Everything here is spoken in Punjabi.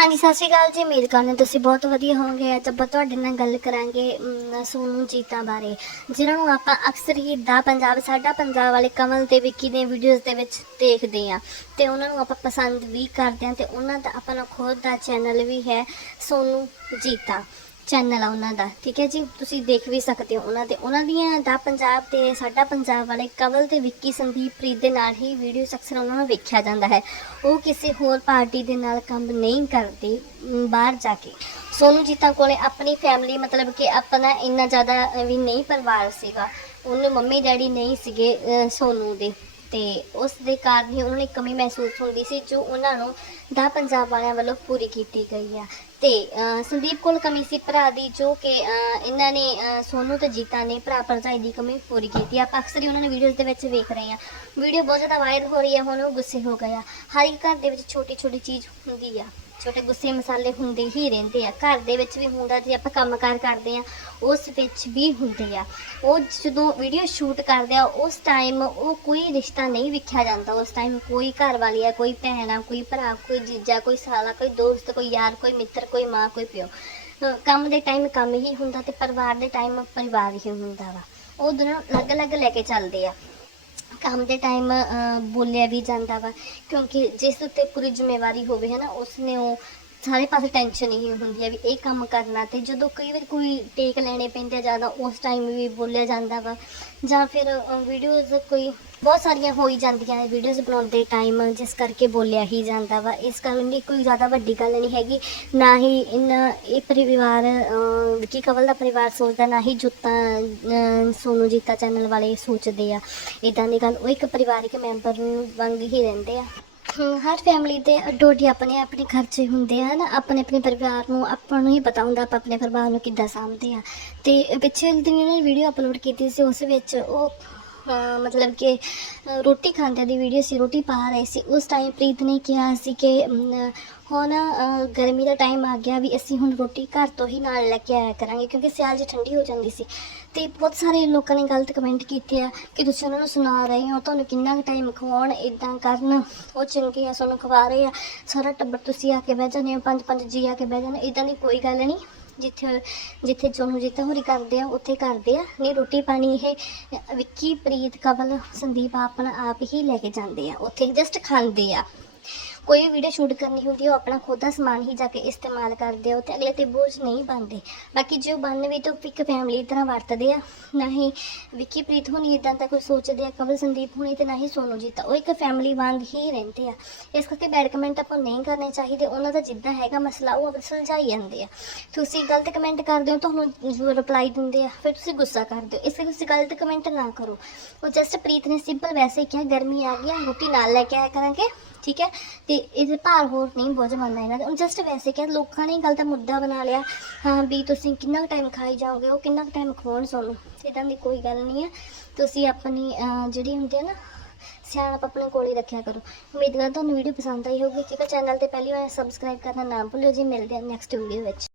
ਹਾਂਜੀ ਸਤਿ ਸ਼੍ਰੀ ਅਕਾਲ ਜੀ ਉਮੀਦ ਕਰਦਾ ਤੁਸੀਂ ਬਹੁਤ ਵਧੀਆ ਹੋਵੋਗੇ। ਅੱਜ ਆਪਾਂ ਤੁਹਾਡੇ ਨਾਲ ਗੱਲ ਕਰਾਂਗੇ ਅਮ, ਸੋਨੂ ਜੀਤਾ ਬਾਰੇ ਜਿਨ੍ਹਾਂ ਨੂੰ ਆਪਾਂ ਅਕਸਰ ਹੀ ਦਾ ਪੰਜਾਬ ਸਾਡਾ ਪੰਜਾਬ ਵਾਲੇ ਕਮਲ ਤੇ ਵਿੱਕੀ ਦੇ ਵੀਡੀਓਜ਼ ਦੇ ਵਿੱਚ ਦੇਖਦੇ ਆ ਤੇ ਉਹਨਾਂ ਨੂੰ ਆਪਾਂ ਪਸੰਦ ਵੀ ਕਰਦੇ ਆ ਤੇ ਉਹਨਾਂ ਦਾ ਆਪਣਾ ਖੁਦ ਦਾ ਚੈਨਲ ਵੀ ਹੈ ਸੋਨੂ ਜੀਤਾ। ਚੈਨਲ ਆ ਉਹਨਾਂ ਦਾ ਠੀਕ ਹੈ ਜੀ? ਤੁਸੀਂ ਦੇਖ ਵੀ ਸਕਦੇ ਹੋ ਉਹਨਾਂ ਦੇ ਉਹਨਾਂ ਦੀਆਂ ਦਾ ਪੰਜਾਬ ਤੇ ਸਾਡਾ ਪੰਜਾਬ ਵਾਲੇ ਕਵਲ ਤੇ ਵਿੱਕੀ ਸੰਦੀਪ ਪ੍ਰੀਤ ਦੇ ਨਾਲ ਹੀ ਵੀਡੀਓਸ ਅਕਸਰ ਉਹਨਾਂ ਨੂੰ ਵੇਖਿਆ ਜਾਂਦਾ ਹੈ। ਉਹ ਕਿਸੇ ਹੋਰ ਪਾਰਟੀ ਦੇ ਨਾਲ ਕੰਮ ਨਹੀਂ ਕਰਦੇ ਬਾਹਰ ਜਾ ਕੇ। ਸੋਨੂ ਜੀਤਾ ਕੋਲੇ ਆਪਣੀ ਫੈਮਿਲੀ ਮਤਲਬ ਕਿ ਆਪਣਾ ਇੰਨਾ ਜ਼ਿਆਦਾ ਵੀ ਨਹੀਂ ਪਰਿਵਾਰ ਸੀਗਾ। ਉਹਨੂੰ ਮੰਮੀ ਡੈਡੀ ਨਹੀਂ ਸੀਗੇ ਅਹ, ਸੋਨੂ ਦੇ। ਤੇ ਉਸ ਦੇ ਕਾਰਨ ਹੀ ਉਹਨਾਂ ਨੂੰ ਇੱਕ ਕਮੀ ਮਹਿਸੂਸ ਹੁੰਦੀ ਸੀ ਜੋ ਉਹਨਾਂ ਨੂੰ ਦਾ ਪੰਜਾਬ ਵਾਲਿਆਂ ਵੱਲੋਂ ਪੂਰੀ ਕੀਤੀ ਗਈ ਆ। ਤੇ ਸੰਦੀਪ ਕੋਲ ਕਮੀ ਸੀ ਭਰਾ ਦੀ ਜੋ ਕਿ ਇਹਨਾਂ ਨੇ ਅਹ, ਸੋਨੂ ਤੇ ਜੀਤਾ ਨੇ ਭਰਾ ਭਰਜਾਈ ਦੀ ਕਮੀ ਪੂਰੀ ਕੀਤੀ ਆ। ਆਪਾਂ ਅਕਸਰ ਹੀ ਉਹਨਾਂ ਨੇ ਵੀਡੀਓਜ਼ ਦੇ ਵਿੱਚ ਵੇਖ ਰਹੇ ਆ। ਵੀਡੀਓ ਬਹੁਤ ਜ਼ਿਆਦਾ ਵਾਇਰਲ ਹੋ ਰਹੀ ਹੈ ਹੁਣ ਉਹ ਗੁੱਸੇ ਹੋ ਗਏ ਆ। ਹਰ ਇੱਕ ਘਰ ਦੇ ਵਿੱਚ ਛੋਟੀ ਛੋਟੀ ਚੀਜ਼ ਹੁੰਦੀ ਆ। ਛੋਟੇ ਗੁੱਸੇ ਮਸਾਲੇ ਹੁੰਦੇ ਹੀ ਰਹਿੰਦੇ ਆ। ਘਰ ਦੇ ਵਿੱਚ ਵੀ ਹੁੰਦਾ ਜੇ ਆਪਾਂ ਕੰਮਕਾਰ ਕਰਦੇ ਆ, ਉਸ ਵਿੱਚ ਵੀ ਹੁੰਦੇ ਆ। ਉਹ ਜਦੋਂ ਵੀਡੀਓ ਸ਼ੂਟ ਕਰਦੇ ਆ, ਉਸ ਟਾਈਮ ਉਹ ਕੋਈ ਰਿਸ਼ਤਾ ਨਹੀਂ ਵਿਖਿਆ ਜਾਂਦਾ। ਉਸ ਟਾਈਮ ਕੋਈ ਘਰ ਵਾਲੀ ਆ, ਕੋਈ ਭੈਣ ਆ, ਕੋਈ ਭਰਾ, ਕੋਈ ਜੀਜਾ, ਕੋਈ ਸਾਲਾ, ਕੋਈ ਦੋਸਤ, ਕੋਈ ਯਾਰ, ਕੋਈ ਮਿੱਤਰ, ਕੋਈ ਮਾਂ, ਕੋਈ ਪਿਓ। ਕੰਮ ਦੇ ਟਾਈਮ ਕੰਮ ਹੀ ਹੁੰਦਾ ਤੇ ਪਰਿਵਾਰ ਦੇ ਟਾਈਮ ਪਰਿਵਾਰ ਹੀ ਹੁੰਦਾ ਵਾ। ਉਹ ਦੋਨੋਂ ਅਲੱਗ-ਅਲੱਗ ਲੈ ਕੇ ਚੱਲਦੇ ਆ। ਕੰਮ ਦੇ ਟਾਈਮ ਬੋਲਿਆ ਵੀ ਜਾਂਦਾ ਵਾ। ਕਿਉਂਕਿ ਜਿਸ ਉੱਤੇ ਪੂਰੀ ਜ਼ਿੰਮੇਵਾਰੀ ਹੋਵੇ ਹੈ ਨਾ ਉਸ ਨੇ ਉਹ ਸਾਰੇ ਪਾਸੇ ਟੈਨਸ਼ਨ ਹੀ ਹੁੰਦੀ ਹੈ ਵੀ ਇਹ ਕੰਮ ਕਰਨਾ ਤੇ ਜਦੋਂ ਕਈ ਵਾਰ ਕੋਈ ਟੇਕ ਲੈਣੇ ਪੈਂਦੇ ਆ ਜ਼ਿਆਦਾ ਉਸ ਟਾਈਮ ਵੀ ਬੋਲਿਆ ਜਾਂਦਾ ਵਾ। ਜਾਂ ਫਿਰ ਵੀਡੀਓਜ਼ ਕੋਈ ਬਹੁਤ ਸਾਰੀਆਂ ਹੋਈ ਜਾਂਦੀਆਂ ਨੇ ਵੀਡੀਓਜ਼ ਬਣਾਉਂਦੇ ਟਾਈਮ ਜਿਸ ਕਰਕੇ ਬੋਲਿਆ ਹੀ ਜਾਂਦਾ ਵਾ। ਇਸ ਕਾਰਨ ਇਹ ਕੋਈ ਜ਼ਿਆਦਾ ਵੱਡੀ ਗੱਲ ਨਹੀਂ ਹੈਗੀ ਨਾ ਹੀ ਇਹਨਾਂ ਇਹ ਪਰਿਵਾਰ ਅਹ, ਵਿੱਕੀ ਕਵਲ ਦਾ ਪਰਿਵਾਰ ਸੋਚਦਾ ਨਾ ਹੀ ਜੁੱਤਾ ਅਹ, ਸੋਨੂ ਜੀਤਾ ਚੈਨਲ ਵਾਲੇ ਸੋਚਦੇ ਆ। ਇਦਾਂ ਦੀ ਗੱਲ ਉਹ ਇੱਕ ਪਰਿਵਾਰਿਕ ਮੈਂਬਰ ਵਾਂਗ ਹੀ ਰਹਿੰਦੇ ਆ। ਹਰ ਫੈਮਿਲੀ ਦੇ ਅੱਡੋ-ਅੱਡੀ ਆਪਣੇ ਆਪਣੇ ਖਰਚੇ ਹੁੰਦੇ ਹਨ ਆਪਣੇ ਆਪਣੇ ਪਰਿਵਾਰ ਨੂੰ ਆਪਾਂ ਨੂੰ ਹੀ ਪਤਾ ਹੁੰਦਾ ਆਪਾਂ ਆਪਣੇ ਪਰਿਵਾਰ ਨੂੰ ਕਿੱਦਾਂ ਸਾਂਭਦੇ ਆ। ਤੇ ਪਿੱਛੇ ਦਿਨ ਨੇ ਵੀਡੀਓ ਅਪਲੋਡ ਕੀਤੀ ਸੀ, ਉਸ ਵਿੱਚ ਉਹ ਮਤਲਬ ਕਿ ਰੋਟੀ ਖਾਂਦੇ ਦੀ ਵੀਡੀਓ ਸੀ ਰੋਟੀ ਪਾ ਰਹੇ ਸੀ। ਉਸ ਟਾਈਮ ਪ੍ਰੀਤ ਨੇ ਕਿਹਾ ਸੀ ਕਿ ਹੁਣ ਗਰਮੀ ਦਾ ਟਾਈਮ ਆ ਗਿਆ ਵੀ ਅਸੀਂ ਹੁਣ ਰੋਟੀ ਘਰ ਤੋਂ ਹੀ ਨਾਲ ਲੈ ਕੇ ਆਇਆ ਕਰਾਂਗੇ, ਕਿਉਂਕਿ ਸਿਆਲ 'ਚ ਠੰਡੀ ਹੋ ਜਾਂਦੀ ਸੀ। ਤੇ ਬਹੁਤ ਸਾਰੇ ਲੋਕਾਂ ਨੇ ਗਲਤ ਕਮੈਂਟ ਕੀਤੇ ਆ ਕਿ ਤੁਸੀਂ ਉਹਨਾਂ ਨੂੰ ਸੁਣਾ ਰਹੇ ਹੋ, ਤੁਹਾਨੂੰ ਕਿੰਨਾ ਕੁ ਟਾਈਮ ਖਵਾਉਣ ਇਦਾਂ ਕਰਨ, ਉਹ ਚੰਗੇ ਆ, ਸਾਨੂੰ ਖਵਾ ਰਹੇ ਆ। ਸਾਰਾ ਟੱਬਰ ਤੁਸੀਂ ਆ ਕੇ ਬਹਿ ਜਾਂਦੇ ਹੋ ਪੰਜ ਪੰਜ ਜੀ ਆ ਕੇ ਬਹਿ ਜਾਂਦੇ ਇਦਾਂ ਦੀ ਕੋਈ ਗੱਲ ਨਹੀਂ। ਜਿੱਥੇ ਜਿੱਥੇ ਜੋਨੂੰ ਜਿੱਥੇ ਹੋਰੀ ਕਰਦੇ ਆ, ਉੱਥੇ ਕਰਦੇ ਆ। ਨਹੀਂ, ਰੋਟੀ ਪਾਣੀ ਇਹ ਵਿੱਕੀ, ਪ੍ਰੀਤ, ਕਵਲ, ਸੰਦੀਪ ਆਪਣਾ ਆਪ ਹੀ ਲੈ ਕੇ ਜਾਂਦੇ ਆ। ਉੱਥੇ ਜਸਟ ਖਾਂਦੇ ਆ। ਕੋਈ ਵੀ ਵੀਡੀਓ ਸ਼ੂਟ ਕਰਨੀ ਹੁੰਦੀ ਹੈ, ਉਹ ਆਪਣਾ ਖੁਦ ਦਾ ਸਮਾਨ ਹੀ ਜਾ ਕੇ ਇਸਤੇਮਾਲ ਕਰਦੇ ਆ ਤੇ ਅਗਲੇ ਤੇ ਬੋਝ ਨਹੀਂ ਬਣਦੇ। ਬਾਕੀ ਜੋ ਬਣ ਵੀ ਤਾਂ ਇੱਕ ਫੈਮਿਲੀ ਤਰ੍ਹਾਂ ਵਰਤਦੇ ਆ, ਨਾ ਹੀ ਵਿੱਕੀ ਪ੍ਰੀਤ ਹੁਣੀ ਇਦਾਂ ਤਾਂ ਕੋਈ ਸੋਚਦੇ ਆ, ਕਵਲ ਸੰਦੀਪ ਹੁਣੀ ਤੇ ਨਾ ਹੀ ਸੋਨੂ ਜੀਤਾ ਉਹ ਇੱਕ ਫੈਮਿਲੀ ਵਾਂਗ ਹੀ ਰਹਿੰਦੇ ਆ। ਇਸ ਕਰਕੇ ਬੈਡ ਕਮੈਂਟ ਆਪਾਂ ਨਹੀਂ ਕਰਨੇ ਚਾਹੀਦੇ, ਉਹਨਾਂ ਦਾ ਜਿੱਦਾਂ ਹੈਗਾ ਮਸਲਾ ਉਹ ਆਪ ਸੁਲਝਾਈ ਜਾਂਦੇ ਆ। ਤੁਸੀਂ ਗਲਤ ਕਮੈਂਟ ਕਰਦੇ ਹੋ, ਤੁਹਾਨੂੰ ਰਿਪਲਾਈ ਦਿੰਦੇ ਆ, ਫਿਰ ਤੁਸੀਂ ਗੁੱਸਾ ਕਰਦੇ ਹੋ। ਇਸ ਲਈ ਤੁਸੀਂ ਗਲਤ ਕਮੈਂਟ ਨਾ ਕਰੋ। ਉਹ ਜਸਟ ਪ੍ਰੀਤ ਨੇ ਸਿੰਪਲ ਵੈਸੇ ਹੀ ਕਿਹਾ, ਗਰਮੀ ਆ ਗਈ ਆ, ਰੋਟੀ ਨਾਲ ਲੈ ਕੇ ਆਇਆ ਕਰਾਂਗੇ। ਠੀਕ ਹੈ? ਤੇ ਇਹਦੇ ਭਾਰ ਹੋਰ ਨਹੀਂ ਬੋਝ ਬਣਦਾ ਇਹਨਾਂ ਦਾ। ਜਸਟ ਵੈਸੇ ਕਿ ਲੋਕਾਂ ਨੇ ਗੱਲ ਦਾ ਮੁੱਦਾ ਬਣਾ ਲਿਆ, ਹਾਂ ਵੀ ਤੁਸੀਂ ਕਿੰਨਾ ਟਾਈਮ ਖਾਈ ਜਾਓਗੇ, ਉਹ ਕਿੰਨਾ ਟਾਈਮ ਖਵਾਉਣ ਤੁਹਾਨੂੰ। ਇਦਾਂ ਦੀ ਕੋਈ ਗੱਲ ਨਹੀਂ ਹੈ। ਤੁਸੀਂ ਆਪਣੀ ਜਿਹੜੀ ਹੁੰਦੀ ਹੈ ਨਾ, ਸਿਆਣਪ ਆਪਣੇ ਕੋਲ ਹੀ ਰੱਖਿਆ ਕਰੋ। ਉਮੀਦ ਕਰਦਾ ਤੁਹਾਨੂੰ ਵੀਡੀਓ ਪਸੰਦ ਆਈ ਹੋਊਗੀ ਠੀਕ ਚੈਨਲ ਤੇ ਪਹਿਲੀ ਵਾਰ ਸਬਸਕ੍ਰਾਈਬ ਕਰਨਾ ਨਾ ਭੁੱਲਿਓ ਜੀ। ਮਿਲਦੇ ਹਾਂ ਨੈਕਸਟ ਵੀਡੀਓ ਵਿੱਚ।